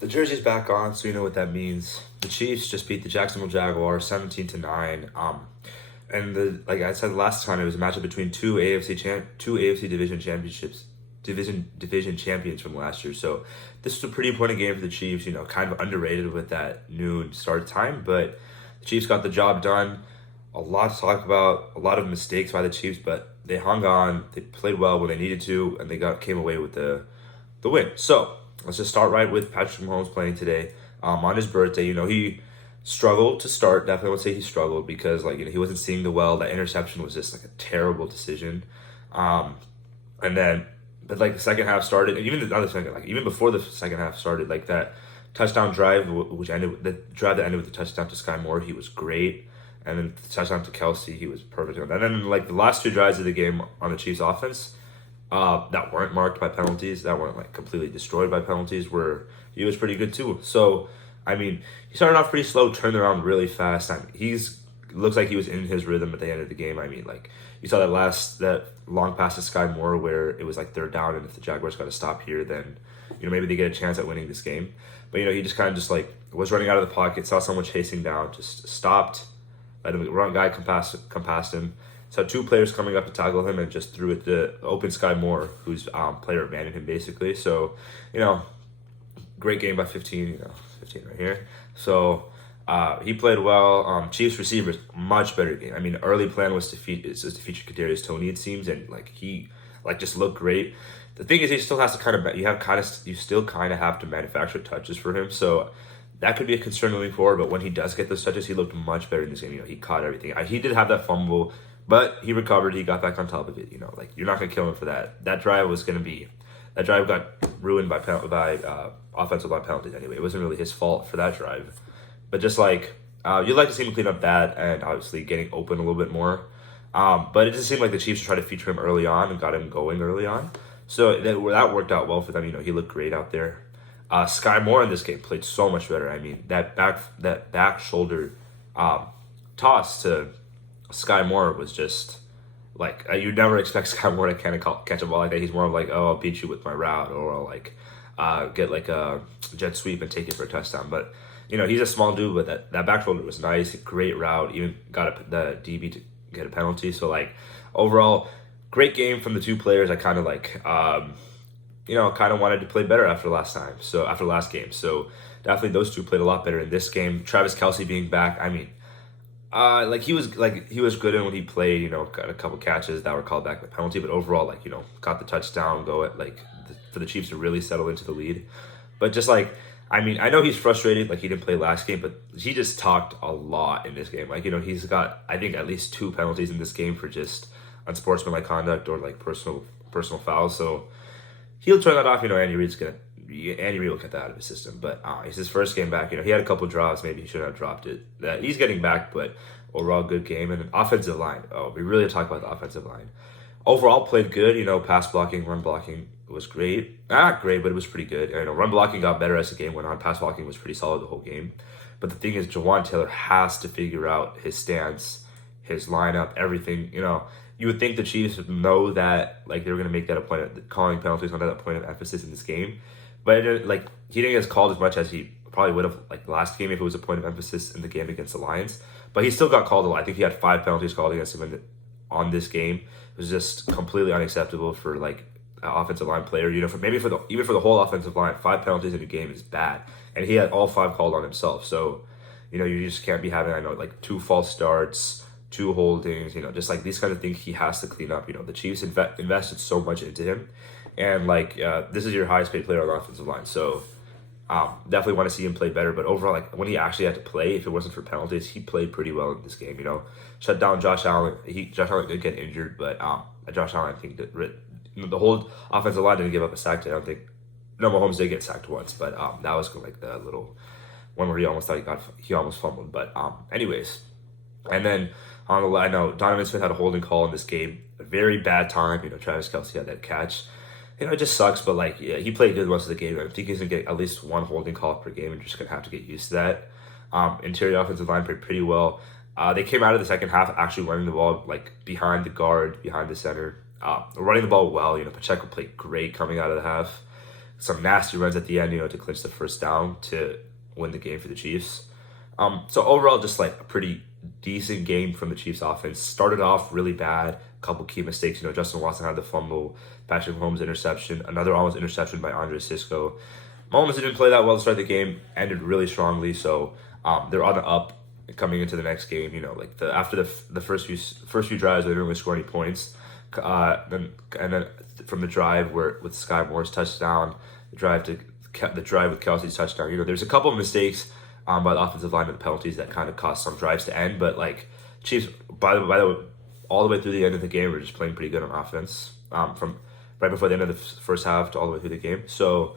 The jersey's back on, so you know what that means. The Chiefs just beat the Jacksonville Jaguars 17-9. And like I said last time, it was a matchup between two AFC division champions from last year. So this was a pretty important game for the Chiefs. You know, kind of underrated with that noon start time, but the Chiefs got the job done. A lot to talk about, a lot of mistakes by the Chiefs, but they hung on. They played well when they needed to, and they came away with the win. So let's just start right with Patrick Mahomes playing today. On his birthday, you know, he struggled to start. Definitely would say he struggled because, like, you know, he wasn't seeing the well. That interception was just like a terrible decision. And then, but like the second half started, and even the other second, like even before the second half started, like that touchdown drive, which ended the drive that ended with the touchdown to Sky Moore, he was great. And then the touchdown to Kelsey, he was perfect. And then like the last two drives of the game on the Chiefs offense, that weren't marked by penalties, that weren't like completely destroyed by penalties, where he was pretty good too. So, I mean, he started off pretty slow, turned around really fast. I mean, looks like he was in his rhythm at the end of the game. I mean, like you saw that long pass to Sky Moore where it was like third down, and if the Jaguars got to stop here, then you know maybe they get a chance at winning this game. But you know, he just kind of just like was running out of the pocket, saw someone chasing down, just stopped, let him run guy come past him. So two players coming up to tackle him and just threw it to open Sky Moore, who's player abandoned him basically. So, you know, great game by 15, you know, 15 right here. So he played well. Chiefs receivers, much better game. I mean, early plan was to feature Kadarius Toney, it seems, and like he like just looked great. The thing is, he still has to you still kind of have to manufacture touches for him. So that could be a concern moving forward. But when he does get those touches, he looked much better in this game. You know, he caught everything. He did have that fumble, but he recovered. He got back on top of it. You know, like you're not gonna kill him for that. That drive got ruined by offensive line penalties anyway. It wasn't really his fault for that drive. But just like, you'd like to see him clean up that and obviously getting open a little bit more. But it just seemed like the Chiefs tried to feature him early on and got him going early on. So that worked out well for them. You know, he looked great out there. Sky Moore in this game played so much better. I mean, that back shoulder toss to Sky Moore was just like you'd never expect Sky Moore to kind of catch a ball like that. He's more of like, oh, I'll beat you with my route, or I'll like get like a jet sweep and take it for a touchdown. But you know, he's a small dude, but that back shoulder was nice, great route. Even got the DB to get a penalty. So like overall, great game from the two players. I kind of like you know, kind of wanted to play better after last game. So definitely those two played a lot better in this game. Travis Kelsey being back, I mean, he was good in when he played. You know, got a couple catches that were called back by penalty, but overall, like, you know, got the touchdown, for the Chiefs to really settle into the lead. But just like, I mean, I know he's frustrated, like he didn't play last game, but he just talked a lot in this game. Like, you know, he's got, I think, at least 2 penalties in this game for just unsportsmanlike conduct or like personal fouls. So he'll turn that off. You know, Andy Reid will get that out of his system. But it's his first game back. You know, he had a couple drops. Maybe he shouldn't have dropped it. He's getting back, but overall good game. And then offensive line. Oh, we really talk about the offensive line. Overall played good. You know, pass blocking, run blocking was great. Not great, but it was pretty good. You know, run blocking got better as the game went on. Pass blocking was pretty solid the whole game. But the thing is, Jawan Taylor has to figure out his stance, his lineup, everything. You know, you would think the Chiefs would know that, like, they were going to make that a point of calling penalties on that point of emphasis in this game. But he didn't get called as much as he probably would have like last game if it was a point of emphasis in the game against the Lions. But he still got called a lot. I think he had 5 penalties called against him on this game. It was just completely unacceptable for like an offensive line player. You know, even for the whole offensive line, 5 penalties in a game is bad, and he had all 5 called on himself. So, you know, you just can't be having, I know, like 2 false starts, 2 holdings, you know, just like these kind of things he has to clean up. You know, the Chiefs invested so much into him, and like this is your highest paid player on the offensive line, so definitely want to see him play better. But overall, like when he actually had to play, if it wasn't for penalties, he played pretty well in this game. You know, shut down Josh Allen. Josh Allen did get injured, but Josh Allen, I think that the whole offensive line didn't give up a sack. I don't think. No, Mahomes did get sacked once, but that was like the little one where he almost fumbled. But anyways, and then on the line, I know Donovan Smith had a holding call in this game. A very bad time. You know, Travis Kelsey had that catch. You know, it just sucks, but like, yeah, he played good most of the game. I think he's gonna get at least 1 holding call per game, and just gonna have to get used to that. Interior offensive line played pretty well. They came out of the second half actually running the ball like behind the guard, behind the center, running the ball well. You know, Pacheco played great coming out of the half. some nasty runs at the end, to clinch the first down to win the game for the Chiefs. So overall, just like a pretty decent game from the Chiefs offense. Started off really bad, a couple key mistakes. Justin Watson had the fumble, Patrick Mahomes interception, another almost interception by Andre Sisco. Mahomes didn't play that well to start the game, ended really strongly, so they're on the up coming into the next game. After the first few drives, they didn't really score any points. Then from the drive with Sky Moore's touchdown, the drive with Kelsey's touchdown. There's a couple of mistakes by the offensive line and the penalties that kind of cost some drives to end. But Chiefs, by the way, all the way through the end of the game, were just playing pretty good on offense from right before the end of the first half to all the way through the game. So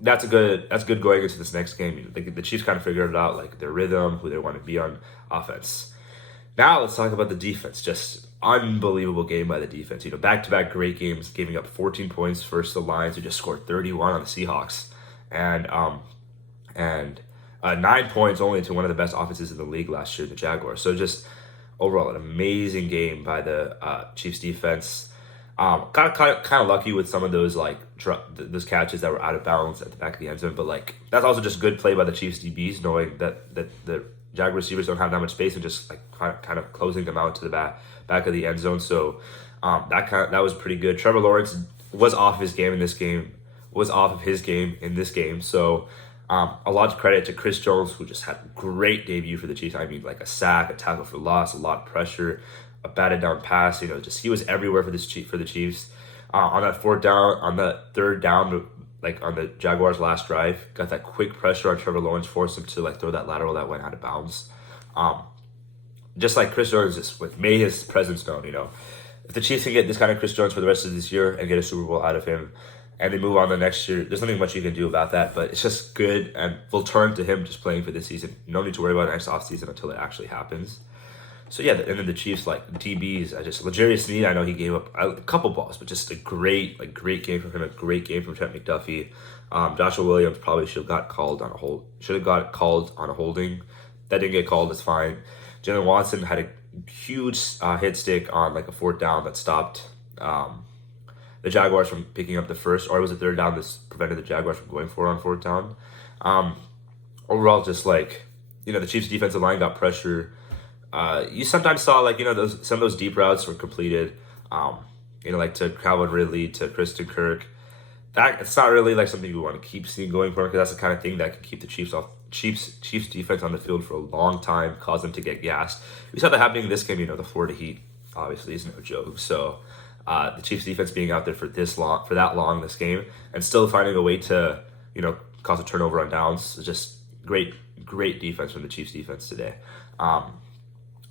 that's good going into this next game. The Chiefs kind of figured it out, their rhythm, who they want to be on offense. Now let's talk about the defense. Just unbelievable game by the defense. Back-to-back great games, giving up 14 points versus the Lions, who just scored 31 on the Seahawks, and 9 points only to one of the best offenses in the league last year, the Jaguars. So just overall an amazing game by the Chiefs defense. Kind of lucky with some of those those catches that were out of bounds at the back of the end zone, but that's also just good play by the Chiefs DBs, knowing that the Jaguar receivers don't have that much space and just kind of closing them out to the back of the end zone. So that was pretty good. Trevor Lawrence was off his game in this game. So a lot of credit to Chris Jones, who just had a great debut for the Chiefs. I mean, a sack, a tackle for loss, a lot of pressure, a batted down pass. He was everywhere for the Chiefs. On that third down, on the Jaguars' last drive, got that quick pressure on Trevor Lawrence, forced him to throw that lateral that went out of bounds. Just like Chris Jones just made his presence known. If the Chiefs can get this kind of Chris Jones for the rest of this year and get a Super Bowl out of him, and they move on to next year, there's nothing much you can do about that, but it's just good, and we'll turn to him just playing for this season. No need to worry about next offseason until it actually happens. So yeah, and then the Chiefs, DBs, L'Jarius Sneed, I know he gave up a couple balls, but just a great game from him, a great game from Trent McDuffie. Joshua Williams probably should have got called on a holding. That didn't get called, that's fine. Jalen Watson had a huge hit stick on a fourth down that stopped the Jaguars from picking up the first, or it was a third down that prevented the Jaguars from going for it on fourth down. Overall, just the Chiefs' defensive line got pressure. You sometimes saw some of those deep routes were completed, to Calvin Ridley, to Kristen Kirk. It's not really something you want to keep seeing going forward, because that's the kind of thing that can keep the Chiefs defense on the field for a long time, cause them to get gassed. We saw that happening in this game. The Florida Heat obviously is no joke. So the Chiefs defense being out there for that long this game, and still finding a way to cause a turnover on downs is just great defense from the Chiefs defense today.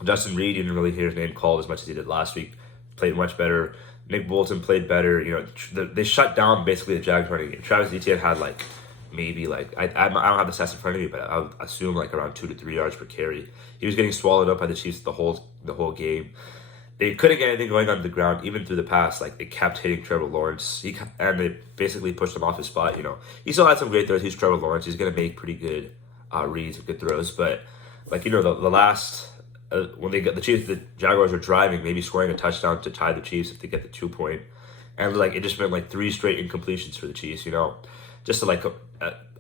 Justin Reed, you didn't really hear his name called as much as he did last week. Played much better. Nick Bolton played better. They shut down basically the Jags running game. Travis Etienne had maybe I don't have the stats in front of me, but I would assume around 2 to 3 yards per carry. He was getting swallowed up by the Chiefs the whole game. They couldn't get anything going on the ground, even through the pass. They kept hitting Trevor Lawrence, and they basically pushed him off his spot. He still had some great throws. He's Trevor Lawrence. He's gonna make pretty good reads and good throws, but the last. When the Jaguars were driving, maybe scoring a touchdown to tie the Chiefs if they get the 2 point, and it just meant 3 straight incompletions for the Chiefs. Just to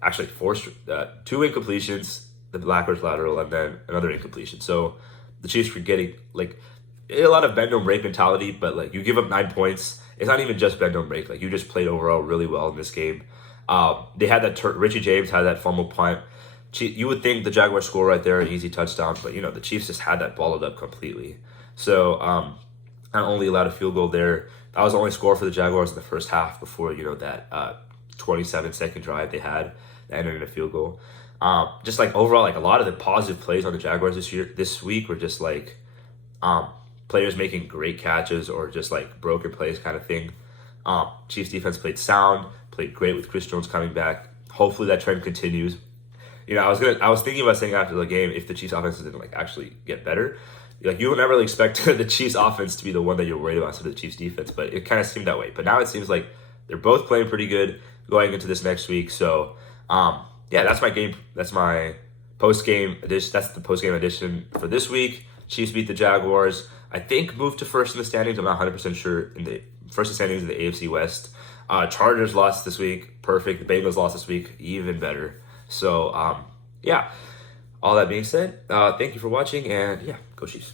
actually force 2 incompletions, the Blackbirds lateral, and then another incompletion. So the Chiefs were getting a lot of bend don't break mentality, but you give up 9 points. It's not even just bend don't break. You just played overall really well in this game. They had that Richie James had that fumble punt. You would think the Jaguars score right there, an easy touchdown, but the Chiefs just had that balled up completely. So not only allowed a field goal there, that was the only score for the Jaguars in the first half before that 27-second drive they had that ended in a field goal. Just overall, a lot of the positive plays on the Jaguars this week were just players making great catches or just broken plays kind of thing. Chiefs defense played sound, played great with Chris Jones coming back. Hopefully that trend continues. I was thinking about saying after the game, if the Chiefs offense didn't actually get better, you would never really expect the Chiefs offense to be the one that you're worried about instead of the Chiefs defense, but it kind of seemed that way. But now it seems like they're both playing pretty good going into this next week. So that's my game. That's my post-game edition. That's the post-game edition for this week. Chiefs beat the Jaguars. I think moved to first in the standings. I'm not 100% sure. In the first in standings in the AFC West. Chargers lost this week, perfect. The Bengals lost this week, even better. So yeah, all that being said, thank you for watching, and yeah, go Chiefs.